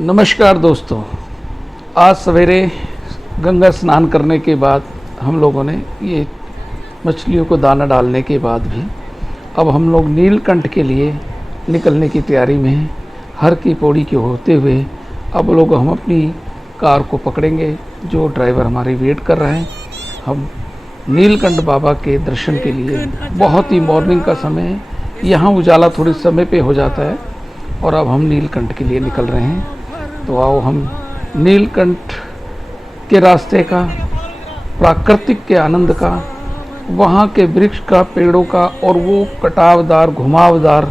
नमस्कार दोस्तों। आज सवेरे गंगा स्नान करने के बाद हम लोगों ने ये मछलियों को दाना डालने के बाद भी अब हम लोग नीलकंठ के लिए निकलने की तैयारी में हैं। हर की पौड़ी के होते हुए अब लोग हम अपनी कार को पकड़ेंगे। जो ड्राइवर हमारी वेट कर रहे हैं। हम नीलकंठ बाबा के दर्शन के लिए बहुत ही मॉर्निंग का समय है। यहाँ उजाला थोड़ी समय पे हो जाता है और अब हम नीलकंठ के लिए निकल रहे हैं। तो आओ हम नीलकंठ के रास्ते का, प्राकृतिक के आनंद का, वहाँ के वृक्ष का, पेड़ों का और वो कटावदार घुमावदार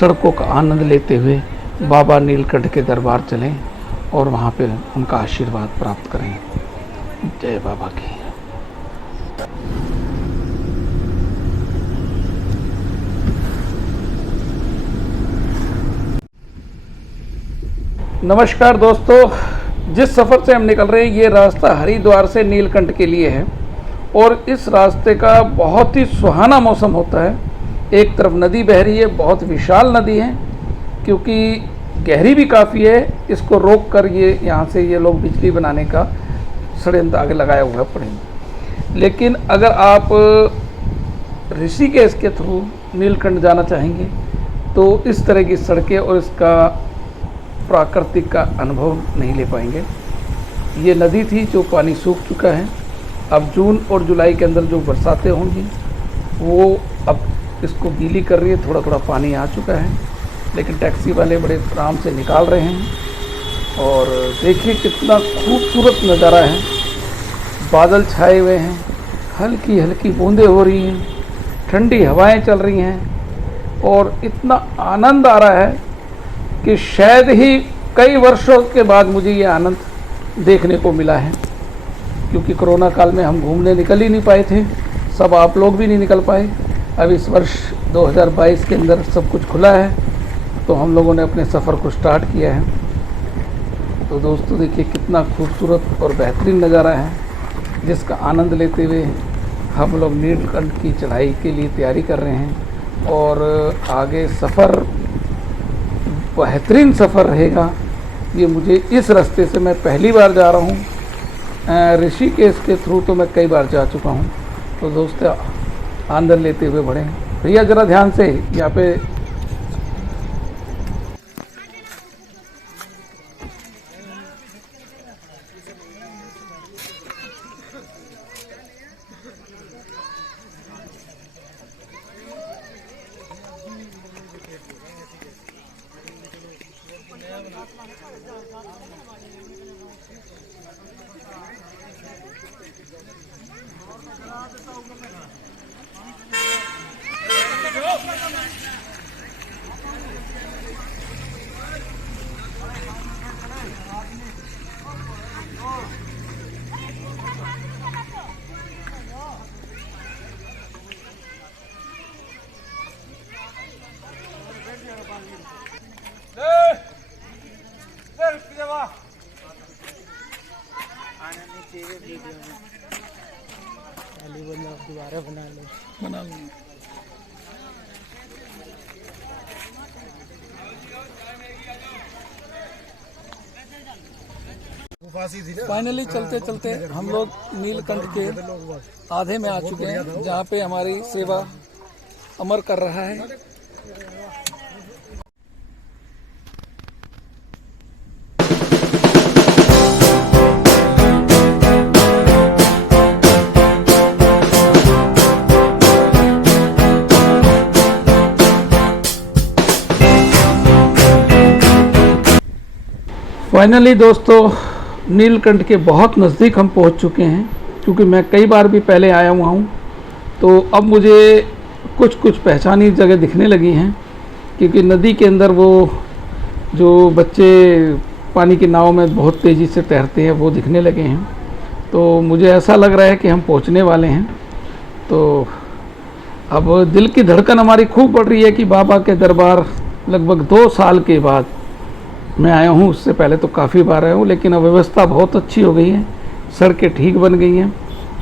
सड़कों का आनंद लेते हुए बाबा नीलकंठ के दरबार चलें और वहाँ पे उनका आशीर्वाद प्राप्त करें। जय बाबा की। नमस्कार दोस्तों। जिस सफ़र से हम निकल रहे हैं ये रास्ता हरिद्वार से नीलकंठ के लिए है और इस रास्ते का बहुत ही सुहाना मौसम होता है। एक तरफ नदी बह रही है, बहुत विशाल नदी है क्योंकि गहरी भी काफ़ी है। इसको रोक कर ये यहाँ से ये लोग बिजली बनाने का षड्यंत्र आगे लगाया हुआ पड़ेगा। लेकिन अगर आप ऋषिकेश के थ्रू नीलकंठ जाना चाहेंगे तो इस तरह की सड़कें और इसका प्राकृतिक का अनुभव नहीं ले पाएंगे। ये नदी थी जो पानी सूख चुका है। अब जून और जुलाई के अंदर जो बरसातें होंगी वो अब इसको गीली कर रही है। थोड़ा थोड़ा पानी आ चुका है लेकिन टैक्सी वाले बड़े आराम से निकाल रहे हैं। और देखिए कितना खूबसूरत नज़ारा है। बादल छाए हुए हैं, हल्की हल्की बूंदें हो रही हैं, ठंडी हवाएं चल रही हैं और इतना आनंद आ रहा है कि शायद ही कई वर्षों के बाद मुझे ये आनंद देखने को मिला है। क्योंकि कोरोना काल में हम घूमने निकल ही नहीं पाए थे, सब आप लोग भी नहीं निकल पाए। अब इस वर्ष 2022 के अंदर सब कुछ खुला है तो हम लोगों ने अपने सफ़र को स्टार्ट किया है। तो दोस्तों देखिए कितना खूबसूरत और बेहतरीन नज़ारा है जिसका आनंद लेते हुए हम लोग नीलकंठ की चढ़ाई के लिए तैयारी कर रहे हैं। और आगे सफ़र बेहतरीन सफ़र रहेगा। ये मुझे इस रास्ते से मैं पहली बार जा रहा हूँ। ऋषिकेश के थ्रू तो मैं कई बार जा चुका हूँ। तो दोस्तों आनंद लेते हुए बढ़ें। भैया ज़रा ध्यान से यहाँ पे दोबारा बना लो। फाइनली चलते चलते हम लोग नीलकंठ के आधे में आ चुके हैं जहाँ पे हमारी सेवा अमर कर रहा है। फाइनली दोस्तों नीलकंठ के बहुत नज़दीक हम पहुंच चुके हैं। क्योंकि मैं कई बार भी पहले आया हुआ हूं तो अब मुझे कुछ कुछ पहचानी जगह दिखने लगी हैं। क्योंकि नदी के अंदर वो जो बच्चे पानी की नाव में बहुत तेज़ी से तैरते हैं वो दिखने लगे हैं। तो मुझे ऐसा लग रहा है कि हम पहुंचने वाले हैं। तो अब दिल की धड़कन हमारी खूब बढ़ रही है कि बाबा के दरबार लगभग 2 साल के बाद मैं आया हूँ। उससे पहले तो काफ़ी बार आया हूँ लेकिन अब व्यवस्था बहुत अच्छी हो गई है। सड़कें ठीक बन गई हैं,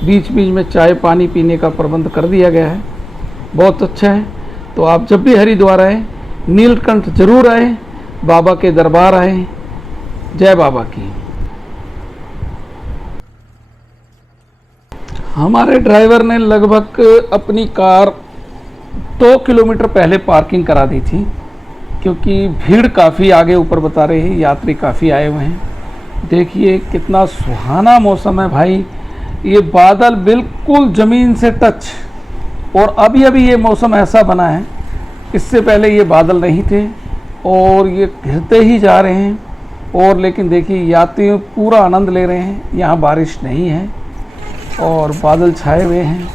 बीच बीच में चाय पानी पीने का प्रबंध कर दिया गया है, बहुत अच्छा है। तो आप जब भी हरिद्वार आए नीलकंठ जरूर आए, बाबा के दरबार आए, जय बाबा की। हमारे ड्राइवर ने लगभग अपनी कार 2 किलोमीटर पहले पार्किंग करा दी थी, क्योंकि भीड़ काफ़ी आगे ऊपर बता रही है, यात्री काफ़ी आए हुए हैं। देखिए कितना सुहाना मौसम है भाई, ये बादल बिल्कुल ज़मीन से टच, और अभी अभी ये मौसम ऐसा बना है, इससे पहले ये बादल नहीं थे और ये घिरते ही जा रहे हैं। और लेकिन देखिए यात्री पूरा आनंद ले रहे हैं, यहाँ बारिश नहीं है और बादल छाए हुए हैं।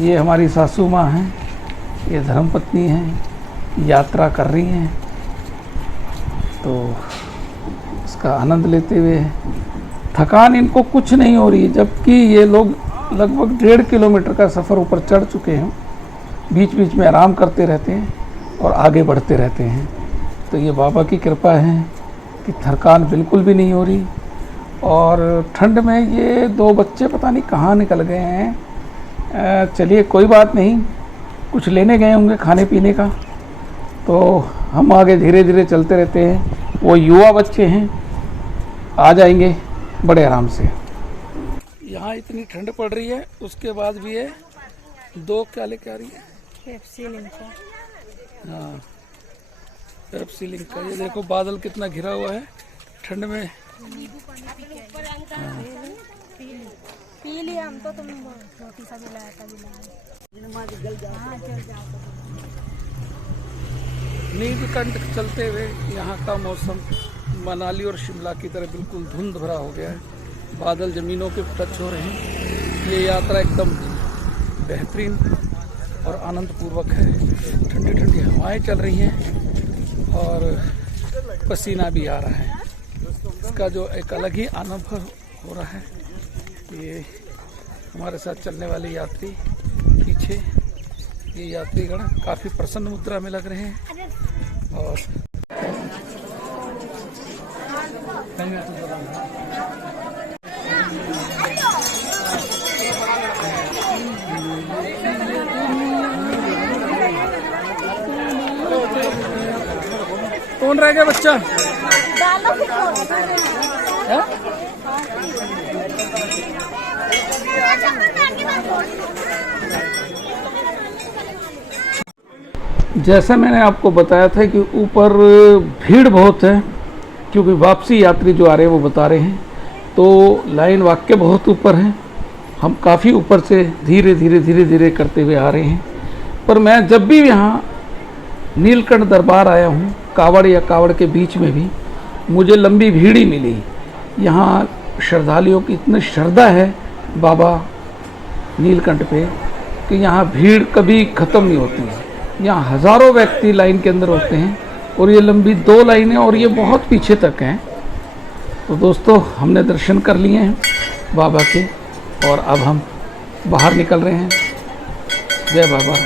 ये हमारी सासू माँ हैं, ये धर्मपत्नी हैं, यात्रा कर रही हैं, तो इसका आनंद लेते हुए थकान इनको कुछ नहीं हो रही है, जबकि ये लोग लगभग 1.5 किलोमीटर का सफ़र ऊपर चढ़ चुके हैं। बीच बीच में आराम करते रहते हैं और आगे बढ़ते रहते हैं। तो ये बाबा की कृपा है कि थकान बिल्कुल भी नहीं हो रही। और ठंड में ये 2 बच्चे पता नहीं कहाँ निकल गए हैं। चलिए कोई बात नहीं, कुछ लेने गए होंगे खाने पीने का, तो हम आगे धीरे धीरे चलते रहते हैं। वो युवा बच्चे हैं, आ जाएंगे बड़े आराम से। यहाँ इतनी ठंड पड़ रही है, उसके बाद भी है 2 क्या लेके आ रही है, पेप्सी लिम्का। हाँ, पेप्सी लिम्का। ये देखो बादल कितना घिरा हुआ है ठंड में। पी लिया हम तो, तुम रोटी सा भी लाया नीलकंठ चलते हुए यहाँ का मौसम मनाली और शिमला की तरह बिल्कुल धुंध भरा हो गया है, बादल ज़मीनों के टच हो रहे हैं। ये यात्रा एकदम बेहतरीन और आनंदपूर्वक है। ठंडी ठंडी हवाएं चल रही हैं और पसीना भी आ रहा है। इसका जो एक अलग ही अनुभव हो रहा है। ये हमारे साथ चलने वाले यात्री पीछे, ये यात्रीगण काफ़ी प्रसन्न मुद्रा में लग रहे हैं। और कौन रह गया बच्चा? जैसा मैंने आपको बताया था कि ऊपर भीड़ बहुत है, क्योंकि वापसी यात्री जो आ रहे हैं वो बता रहे हैं, तो लाइन वाक्य बहुत ऊपर है। हम काफ़ी ऊपर से धीरे धीरे करते हुए आ रहे हैं। पर मैं जब भी यहाँ नीलकंठ दरबार आया हूँ, कावड़ या कावड़ के बीच में भी मुझे लंबी भीड़ ही मिली। यहाँ श्रद्धालुओं की इतनी श्रद्धा है बाबा नीलकंठ पे कि यहाँ भीड़ कभी ख़त्म नहीं होती है। यहाँ हज़ारों व्यक्ति लाइन के अंदर होते हैं और ये लंबी 2 लाइनें और ये बहुत पीछे तक हैं। तो दोस्तों हमने दर्शन कर लिए हैं बाबा के और अब हम बाहर निकल रहे हैं। जय बाबा।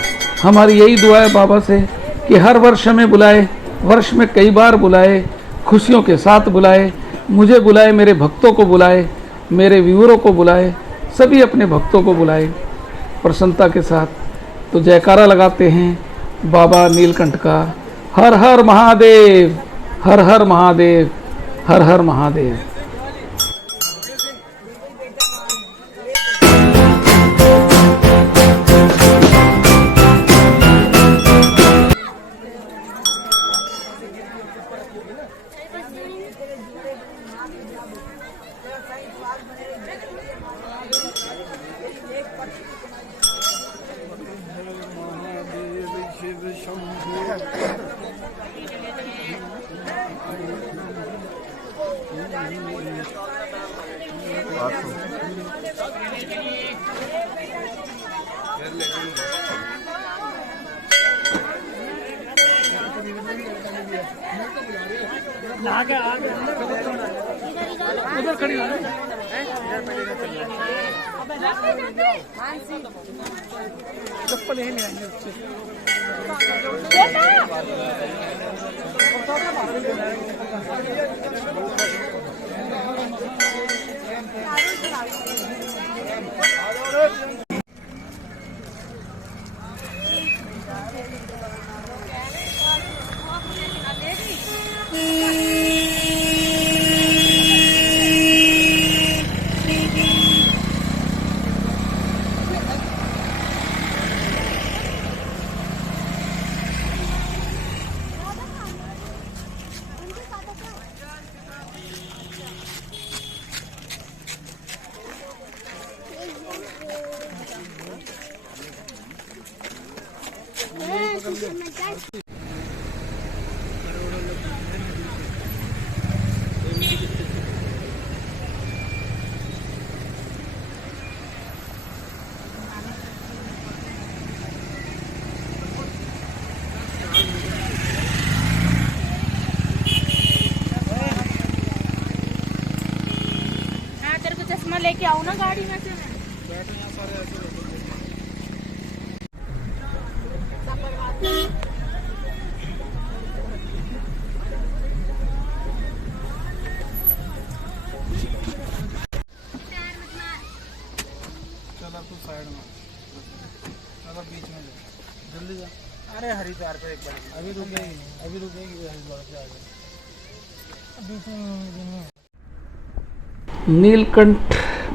हमारी यही दुआ है बाबा से कि हर वर्ष हमें बुलाए, वर्ष में कई बार बुलाए, खुशियों के साथ बुलाए, मुझे बुलाए, मेरे भक्तों को बुलाए, मेरे व्यूअरों को बुलाए, सभी अपने भक्तों को बुलाए प्रसन्नता के साथ। तो जयकारा लगाते हैं बाबा नीलकंठ का, हर हर महादेव, हर हर महादेव, हर हर महादेव। उधर खड़ी हो चप्पल यही ले आएंगे उससे। लेके आऊँ ना गाड़ी में से मैं। चलो तू साइड में, चलो बीच में ले, जल्दी जा। अरे हरिद्वार पे एक बार अभी रुकेगी हरिद्वार पे आ जाए। नीलकंठ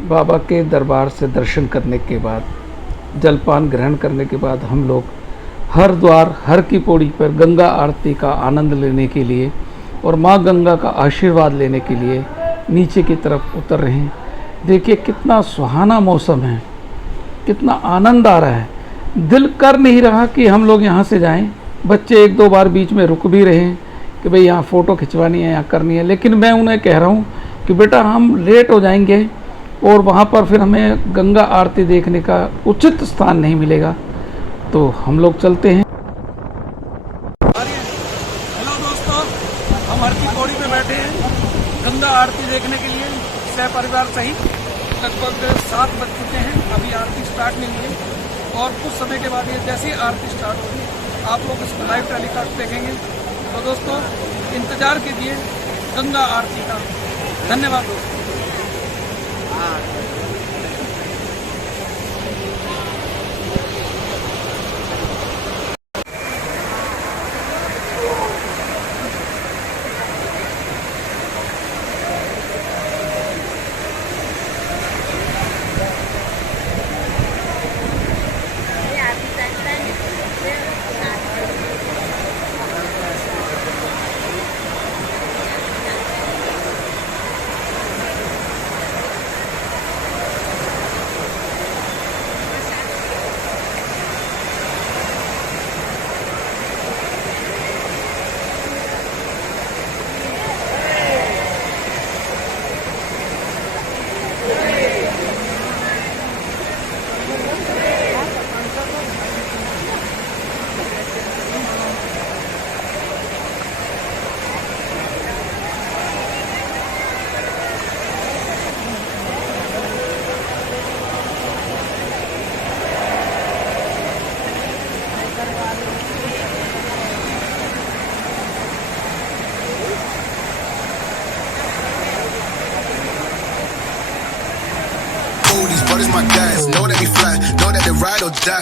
बाबा के दरबार से दर्शन करने के बाद, जलपान ग्रहण करने के बाद हम लोग हरिद्वार हर की पौड़ी पर गंगा आरती का आनंद लेने के लिए और माँ गंगा का आशीर्वाद लेने के लिए नीचे की तरफ उतर रहे हैं। देखिए कितना सुहाना मौसम है, कितना आनंद आ रहा है। दिल कर नहीं रहा कि हम लोग यहाँ से जाएं। बच्चे एक दो बार बीच में रुक भी रहे हैं कि भाई यहाँ फ़ोटो खिंचवानी है, यहाँ करनी है, लेकिन मैं उन्हें कह रहा हूँ कि बेटा हम लेट हो जाएंगे और वहाँ पर फिर हमें गंगा आरती देखने का उचित स्थान नहीं मिलेगा, तो हम लोग चलते हैं। हेलो दोस्तों, हम हर की पौड़ी पे बैठे हैं गंगा आरती देखने के लिए सह परिवार सहित। लगभग 7 बज चुके हैं, अभी आरती स्टार्ट नहीं हुई और कुछ समय के बाद ये जैसे ही आरती स्टार्ट होगी आप लोग इसको लाइव टेलीकास्ट देखेंगे। तो दोस्तों इंतजार कीजिए गंगा आरती का। धन्यवाद दोस्तों। These brothers my guys, know that we fly, know that they ride or die.